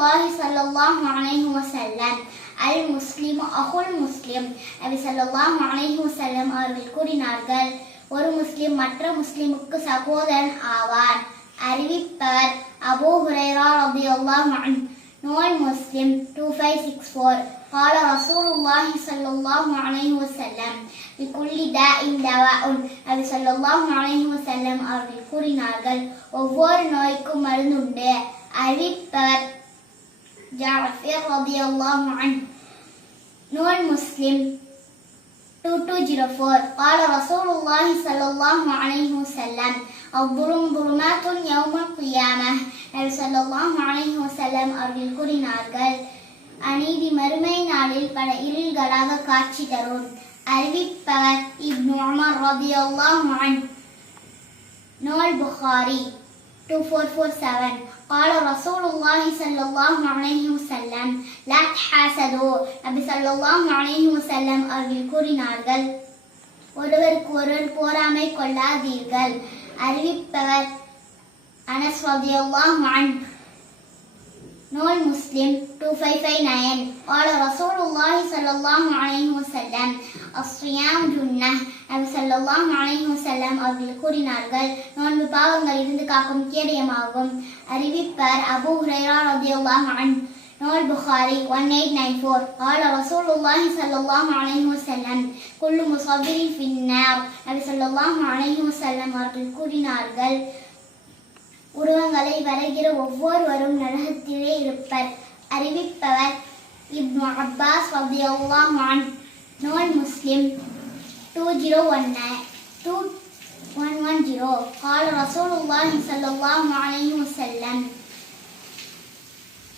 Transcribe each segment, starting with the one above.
الله صلى الله عليه وسلم المسلم أخو المسلم நபி ஸல்லல்லாஹு அலைஹி வஸல்லம் அவர்கள் கூறினார்கள், ஒரு முஸ்லிம் மற்ற முஸ்லிமுக்கு சகோதரன் ஆவார். அறிவிப்பவர் அபூ ஹுரைரா ரலியல்லாஹு அன்ஹு. நூல் முஸ்லிம் 2564. قال رسول الله صلى الله عليه وسلم لكل داء دواء. நபி ஸல்லல்லாஹு அலைஹி வஸல்லம் அவர்கள் கூறினார்கள், ஒவ்வொரு நோய்க்கும் மருந்துண்டு. அறிவிப்பவர் ஜாஃபிர் ரலியல்லாஹு அன்ஹு. நூல் முஸ்லிம் 2204. قال رسول الله صلى الله عليه وسلم الظلم ظلمات يوم القيامة. நபி ஸல்லல்லாஹு அலைஹி வஸல்லம் அவர்கள் கூறினார்கள், அநீதி மறுமை நாளில் பல இருள்களாக காட்சி தரும். அறிவிப்பவர் இப்னு உமர் ரலியல்லாஹு அன்ஹு. நூல் புகாரி 2447. قال رسول الله صلى الله عليه وسلم لا تحاسدوا. நபி ஸல்லல்லாஹு அலைஹி வஸல்லம் அவர்கள் கூறினார்கள், ஒருவருக்கு ஒருவர் பொறாமை கொள்ளாதீர்கள். அறிவிப்பவர் அனஸ் ரலியல்லாஹு அன்ஹு. நூல் முஸ்லிம் 2559. قال رسول الله صلى الله عليه وسلم الصيام جنة. நபி ஸல்லல்லாஹு அலைஹி வஸல்லம் அவர்கள் கூறினார்கள், நோன்பு பாவங்களில் இருந்து காக்கும் கேடயமாகும். அறிவிப்பவர் அபூ ஹுரைரா ரலியல்லாஹு அன்ஹு. நூல் புகாரி 1894. قال رسول الله صلى الله عليه وسلم كل مصبر في النار. நபி ஸல்லல்லாஹு அலைஹி வஸல்லம் அவர்கள் கூறினார்கள், உருவங்களை வரைகிற ஒவ்வொருவரும் நரகத்திலே இருப்பர். அறிவிப்பவர் இப்னு அப்பாஸ் ரலியல்லாஹு அன்ஹு. நூல் முஸ்லிம் 2110. قال رسول الله صلى الله عليه وسلم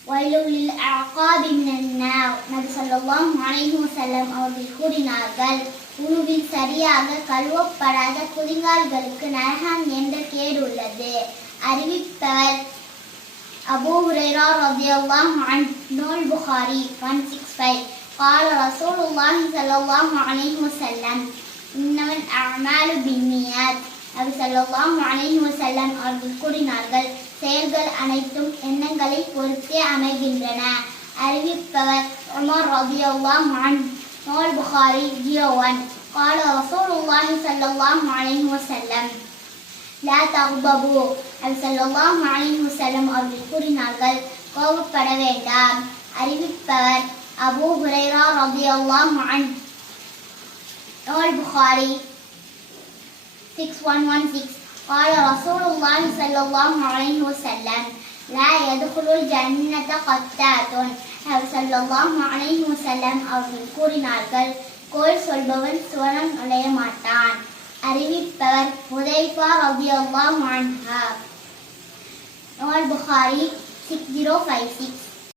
ويل للأعقاب من النار. நபி ஸல்லல்லாஹு அலைஹி வஸல்லம் அவர்கள் கூறினார்கள், உணவில் சரியாக கழுவப்படாத குதிங்கால்களுக்கு நரகம் என்ற கேடு உள்ளது. அறிவிப்பவர் அபூ ஹுரைரா ரலியல்லாஹு அன்ஹு. நூல் புகாரி 165. قال رسول الله صلى الله عليه وسلم إنما الأعمال بالنيات. நபி ஸல்லல்லாஹு அலைஹி வஸல்லம் அவர்கள் கூறினார்கள், செயல்கள் அனைத்தும் எண்ணங்களை பொறுத்தே அமைகின்றன. அறிவிப்பவர் உமர் ரலியல்லாஹு அன்ஹு. நூல் புகாரி 01. قال رسول الله صلى الله عليه وسلم لا تغضبوا. நபி ஸல்லல்லாஹு அலைஹி வஸல்லம் அவர்கள் கூறினார்கள், கோபப்பட வேண்டாம். அறிவிப்பவர் அபூ ஹுரைரா ரலியல்லாஹு அன்ஹு. நூல் புகாரி 6116. قال رسول الله صلى الله عليه وسلم لا يدخل الجنة قتات. நபி ஸல்லல்லாஹு அலைஹி வஸல்லம் அவர்கள் கூறினார்கள், கோல் சொல்பவன் சுவனம் நுழைய மாட்டான். அறிவிப்பவர் ஹுதைஃபா ரலியல்லாஹு அன்ஹு. நூல் புகாரி 6056.